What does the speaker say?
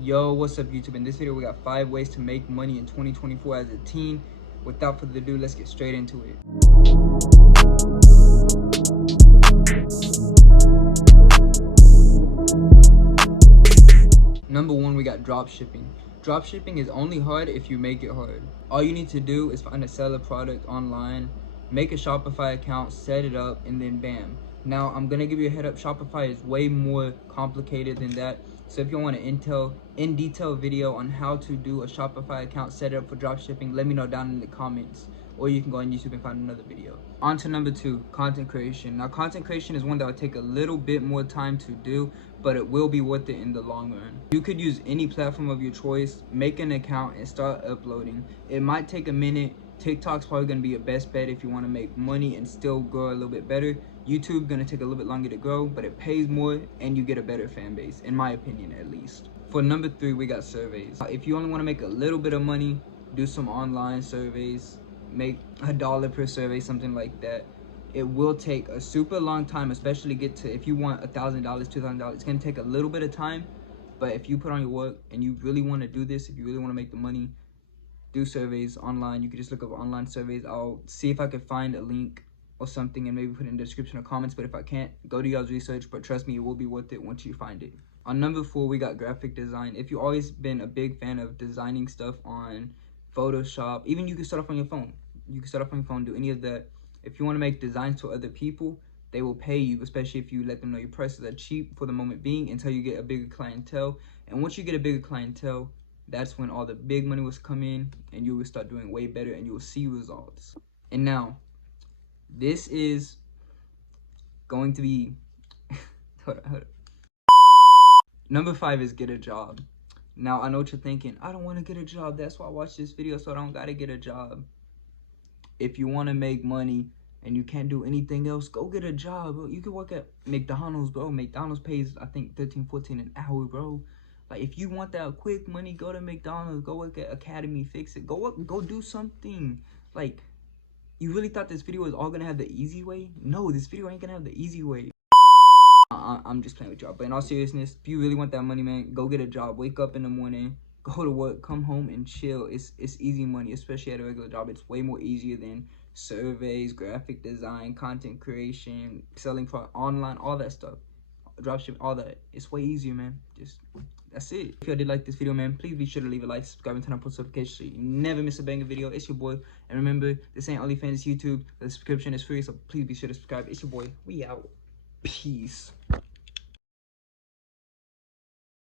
Yo, what's up YouTube? In this video we got 5 ways to make money in 2024 as a teen. Without further ado, let's get straight into it. Number 1, we got drop shipping. Drop shipping is only hard if you make it hard. All you need to do is find a seller product online, make a Shopify account, set it up, and then bam. Now I'm gonna give you a head up, Shopify is way more complicated than that. So if you want an in detail video on how to do a Shopify account, set it up for drop shipping, let me know down in the comments. Or you can go on YouTube and find another video. On to number 2, content creation. Now content creation is one that will take a little bit more time to do, but it will be worth it in the long run. You could use any platform of your choice, make an account and start uploading. It might take a minute. TikTok's probably gonna be your best bet if you wanna make money and still grow a little bit better. YouTube gonna take a little bit longer to grow, but it pays more and you get a better fan base, in my opinion at least. For number 3, we got surveys. If you only wanna make a little bit of money, do some online surveys, make $1 per survey, something like that. It will take a super long time, especially if you want $1,000, $2,000. It's gonna take a little bit of time, but if you put on your work and you really want to do this, if you really want to make the money, do surveys online. You can just look up online surveys. I'll see if I can find a link or something and maybe put it in the description or comments, but if I can't, go do y'all's research. But trust me, it will be worth it once you find it. On number 4, we got graphic design. If you've always been a big fan of designing stuff on Photoshop, even you can start off on your phone. You can start off on your phone, do any of that. If you want to make designs for other people, they will pay you, especially if you let them know your prices are cheap for the moment being until you get a bigger clientele. And once you get a bigger clientele, that's when all the big money will come in and you will start doing way better and you will see results. And now, this is going to be, hold on. Number 5 is get a job. Now, I know what you're thinking. I don't want to get a job. That's why I watched this video, so I don't got to get a job. If you want to make money and you can't do anything else, go get a job, bro. You can work at McDonald's, bro. McDonald's pays, I think, $13, $14 an hour, bro. Like, if you want that quick money, go to McDonald's. Go work at Academy, Fix It. Go do something. Like, you really thought this video was all going to have the easy way? No, this video ain't going to have the easy way. I'm just playing with y'all. But in all seriousness, if you really want that money, man, go get a job. Wake up in the morning. Go to work, come home and chill. It's easy money, especially at a regular job. It's way more easier than surveys, graphic design, content creation, selling for online, all that stuff. Dropship, all that. It's way easier, man. That's it. If y'all did like this video, man, please be sure to leave a like, subscribe, and turn on post notifications so you never miss a banger video. It's your boy. And remember, this ain't OnlyFans, it's YouTube. The subscription is free, so please be sure to subscribe. It's your boy. We out. Peace.